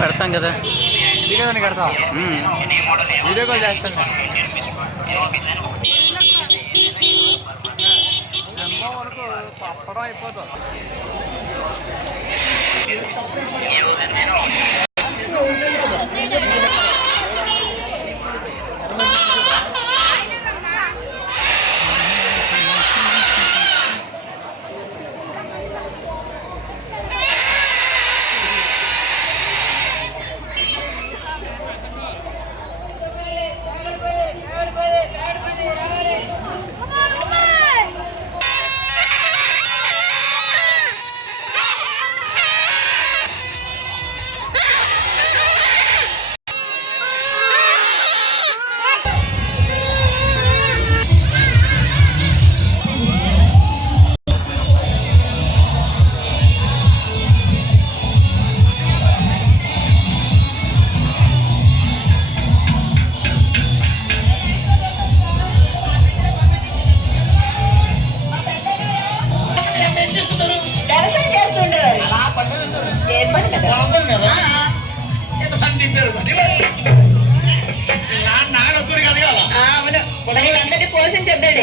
పెడతాం కదా, వీడియోని కడతాం, వీడియో కాల్ చేస్తాం. వరకు పప్పడం అయిపోతుంది. అందరినీ పోసం చెప్తాడు.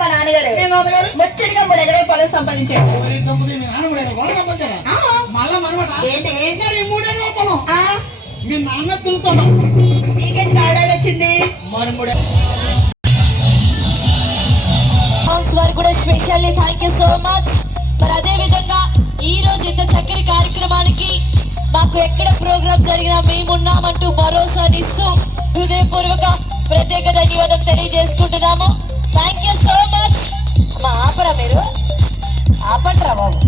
మా నాన్నగారు ముచ్చడిగా 3 ఎకరాల పొలం సంపాదించాడు. మీ నాన్న దులుతాడు. మీకేంటి కాడాడు వచ్చింది? వారు కూడా specially thank you so much. మరి అదే విధంగా ఈ రోజు ఇంత చక్కని కార్యక్రమానికి మాకు ఎక్కడ ప్రోగ్రామ్ జరిగినా మేమున్నామంటూ భరోసాని ఇస్తూ హృదయపూర్వక ప్రత్యేక ధన్యవాదం తెలియజేసుకుంటున్నాము. Thank you so much. ఆపరా మీరు, ఆపంట్రా బాబు.